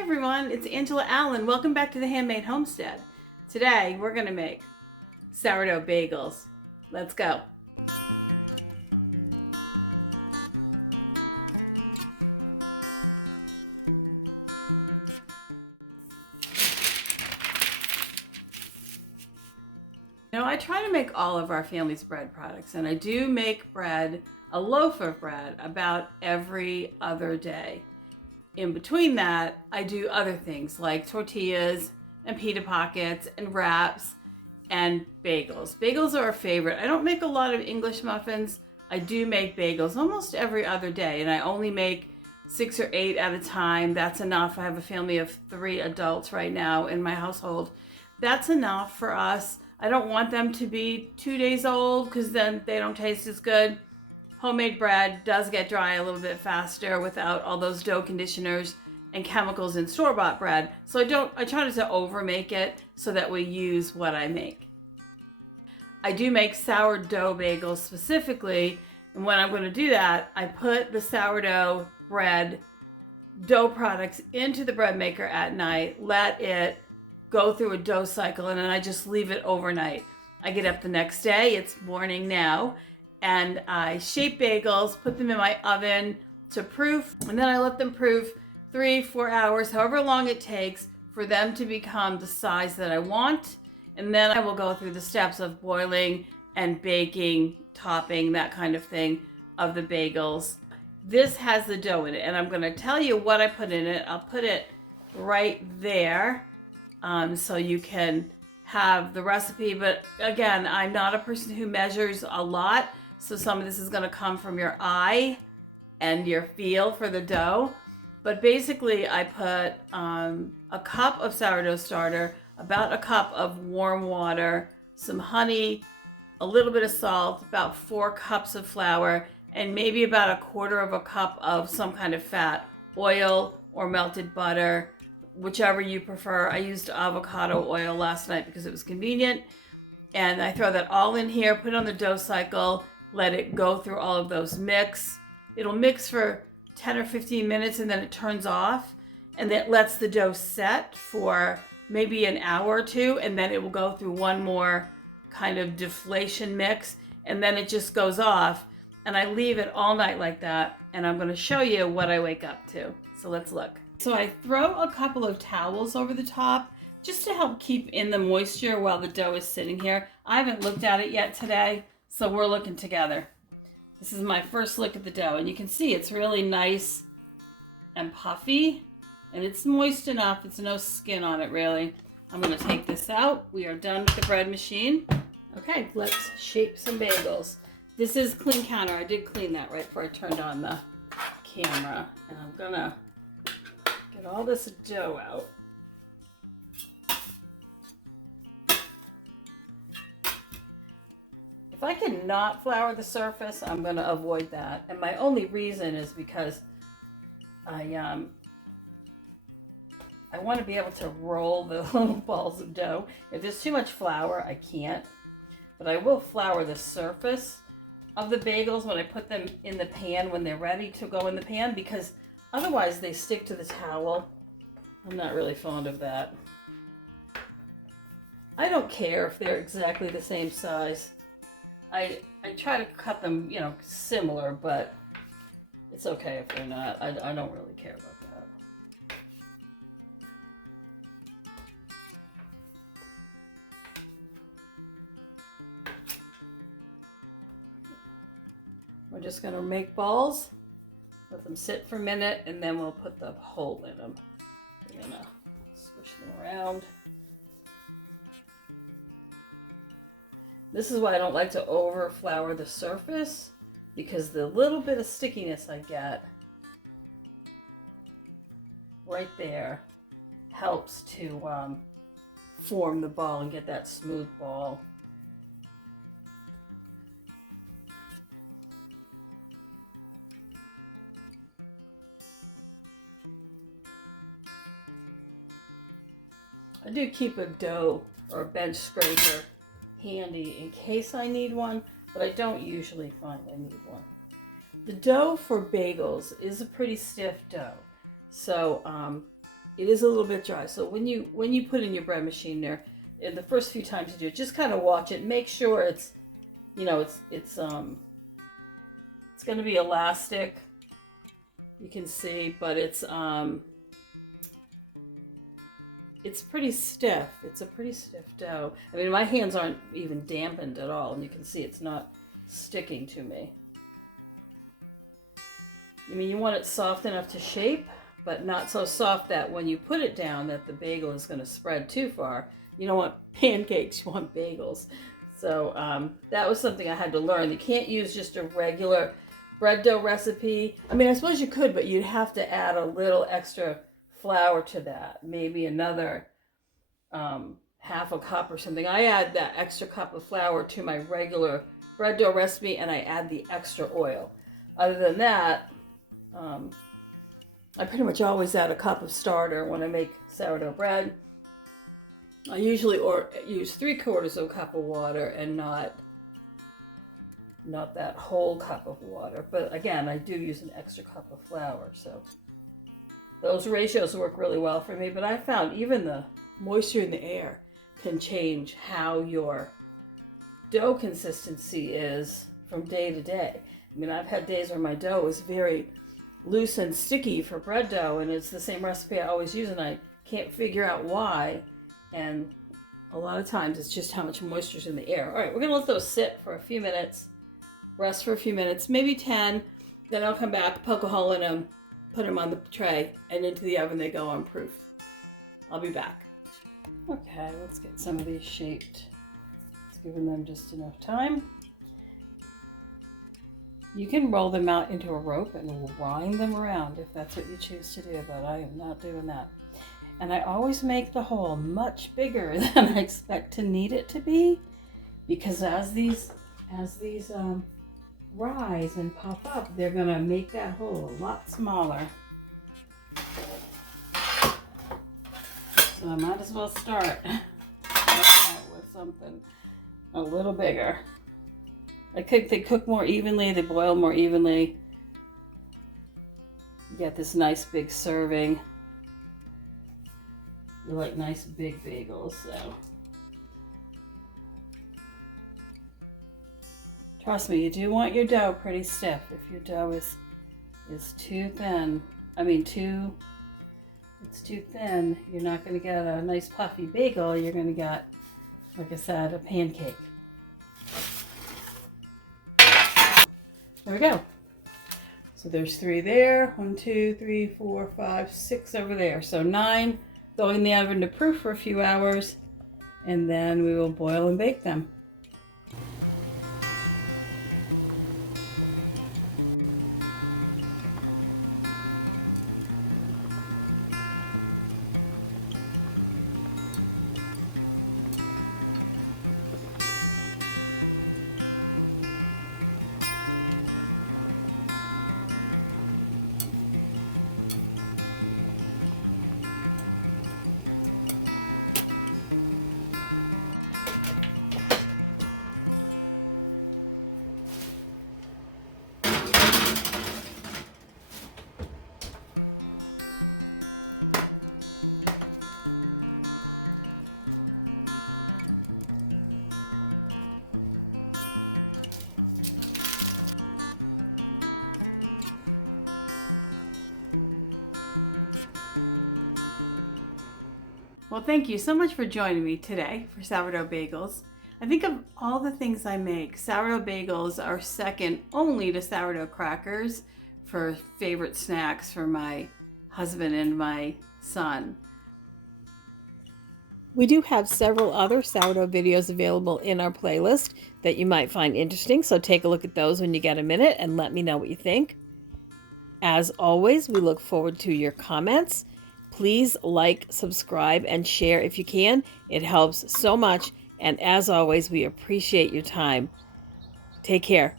Hi everyone, it's Angela Allen. Welcome back to the Handmade Homestead. Today we're going to make sourdough bagels. Let's go. Now I try to make all of our family's bread products, and I do make bread, a loaf of bread, about every other day. In between that, I do other things like tortillas and pita pockets and wraps and bagels. Bagels are a favorite. I don't make a lot of English muffins. I do make bagels almost every other day, and I only make 6 or 8 at a time. That's enough. I have a family of 3 adults right now in my household. That's enough for us. I don't want them to be 2 days old because then they don't taste as good. Homemade bread does get dry a little bit faster without all those dough conditioners and chemicals in store-bought bread. So I try not to overmake it so that we use what I make. I do make sourdough bagels specifically, and when I'm going to do that, I put the sourdough bread dough products into the bread maker at night, let it go through a dough cycle, and then I just leave it overnight. I get up the next day, it's morning now, and I shape bagels, put them in my oven to proof, and then I let them proof 3-4 hours, however long it takes for them to become the size that I want. And then I will go through the steps of boiling and baking, topping, that kind of thing of the bagels. This has the dough in it, and I'm going to tell you what I put in it. I'll put it right there so you can have the recipe. But again, I'm not a person who measures a lot, so some of this is going to come from your eye and your feel for the dough. But basically, I put a cup of sourdough starter, about a cup of warm water, some honey, a little bit of salt, about 4 cups of flour, and maybe about 1/4 cup of some kind of fat, oil or melted butter, whichever you prefer. I used avocado oil last night because it was convenient. And I throw that all in here, put it on the dough cycle, let it go through all of those mix. It'll mix for 10 or 15 minutes and then it turns off, and that lets the dough set for maybe an hour or 2, and then it will go through one more kind of deflation mix, and then it just goes off, and I leave it all night like that, and I'm going to show you what I wake up to. So let's look. So I throw a couple of towels over the top just to help keep in the moisture while the dough is sitting here. I haven't looked at it yet today, so we're looking together. This is my first look at the dough, and you can see it's really nice and puffy, and it's moist enough. It's no skin on it, really. I'm going to take this out. We are done with the bread machine. Okay, let's shape some bagels. This is clean counter. I did clean that right before I turned on the camera, and I'm going to get all this dough out. If I can not flour the surface, I'm going to avoid that. And my only reason is because I want to be able to roll the little balls of dough. If there's too much flour, I can't. But I will flour the surface of the bagels when I put them in the pan, when they're ready to go in the pan, because otherwise they stick to the towel. I'm not really fond of that. I don't care if they're exactly the same size. I try to cut them, similar, but it's okay if they're not. I don't really care about that. We're just going to make balls, let them sit for a minute, and then we'll put the hole in them. We're going to squish them around. This is why I don't like to over flour the surface, because the little bit of stickiness I get right there helps to form the ball and get that smooth ball. I do keep a dough or a bench scraper handy in case I need one, but I don't usually find I need one. The dough for bagels is a pretty stiff dough, so it is a little bit dry. So when you put in your bread machine there, in the first few times you do it, just kind of watch it. Make sure it's, you know, it's going to be elastic. You can see, but it's pretty stiff. It's a pretty stiff dough. I mean, my hands aren't even dampened at all, and you can see it's not sticking to me. I mean, you want it soft enough to shape, but not so soft that when you put it down that the bagel is going to spread too far. You don't want pancakes, you want bagels. So that was something I had to learn. You can't use just a regular bread dough recipe. I mean, I suppose you could, but you'd have to add a little extra flour to that. Maybe another half a cup or something. I add that extra cup of flour to my regular bread dough recipe, and I add the extra oil. Other than that, I pretty much always add a cup of starter when I make sourdough bread. I usually use 3/4 of a cup of water and not that whole cup of water. But again, I do use an extra cup of flour. So those ratios work really well for me. But I found even the moisture in the air can change how your dough consistency is from day to day. I mean, I've had days where my dough is very loose and sticky for bread dough, and it's the same recipe I always use, and I can't figure out why. And a lot of times it's just how much moisture's in the air. All right, we're gonna let those sit for a few minutes, rest for a few minutes, maybe 10. Then I'll come back, poke a hole in them, put them on the tray, and into the oven they go on proof. I'll be back. Okay, let's get some of these shaped. It's giving them just enough time. You can roll them out into a rope and wind them around if that's what you choose to do, but I am not doing that. And I always make the hole much bigger than I expect to need it to be, because as these rise and pop up, they're gonna make that hole a lot smaller. So I might as well start with something a little bigger. They cook more evenly, they boil more evenly. You get this nice big serving. You like nice big bagels, so. Trust me, you do want your dough pretty stiff. If your dough is too thin, it's too thin, you're not gonna get a nice puffy bagel, you're gonna get, like I said, a pancake. There we go. So there's 3 there. 1, 2, 3, 4, 5, 6 over there. So 9 going in the oven to proof for a few hours, and then we will boil and bake them. Well, thank you so much for joining me today for Sourdough Bagels. I think of all the things I make, sourdough bagels are second only to sourdough crackers for favorite snacks for my husband and my son. We do have several other sourdough videos available in our playlist that you might find interesting, so take a look at those when you get a minute and let me know what you think. As always, we look forward to your comments. Please like, subscribe, and share if you can. It helps so much. And as always, we appreciate your time. Take care.